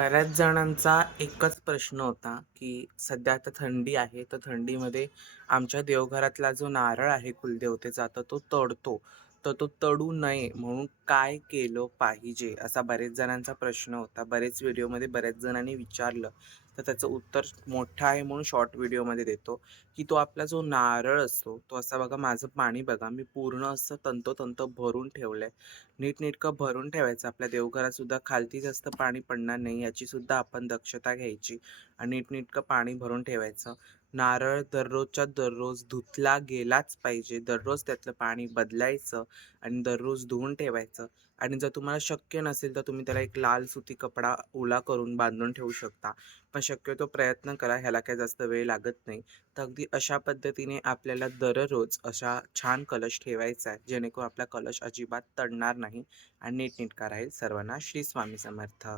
बऱ्याच जणांचा एकच प्रश्न होता, की सध्या आता थंडी आहे, तर थंडीमध्ये आमच्या देवघरातला जो नारळ आहे कुलदेवतेचा, तर तो तडतो. तर तो तडू नये म्हणून काय केलं पाहिजे? असा बरेच जणांचा प्रश्न होता. बरेच व्हिडिओमध्ये बऱ्याच जणांनी विचारलं. तर त्याचं उत्तर मोठं आहे म्हणून शॉर्ट व्हिडिओमध्ये देतो, की तो आपला जो नारळ असतो, तो असा बघा माझं पाणी बघा, मी पूर्ण असं तंतोतंत भरून ठेवलंय. नीटनेटकं भरून ठेवायचं. आपल्या देवघरात सुद्धा खालती जास्त पाणी पडणार नाही याची सुद्धा आपण दक्षता घ्यायची आणि नीटनेटकं पाणी भरून ठेवायचं. नारळ दररोजच्या दररोज धुतला गेलाच पाहिजे. दररोज त्यातलं पाणी बदलायचं आणि दररोज धुवून ठेवायचं. आणि जर तुम्हाला शक्य नसेल तर तुम्ही त्याला एक लाल सुती कपडा ओला करून बांधून ठेवू शकता. पण शक्यतो प्रयत्न करा, ह्याला काही जास्त वेळ लागत नाही. तर अगदी अशा पद्धतीने आपल्याला दररोज अशा छान कलश ठेवायचा आहे, जेणेकरून आपला कलश अजिबात तडणार नाही आणि नीटनेटका राहील. सर्वांना श्री स्वामी समर्थ.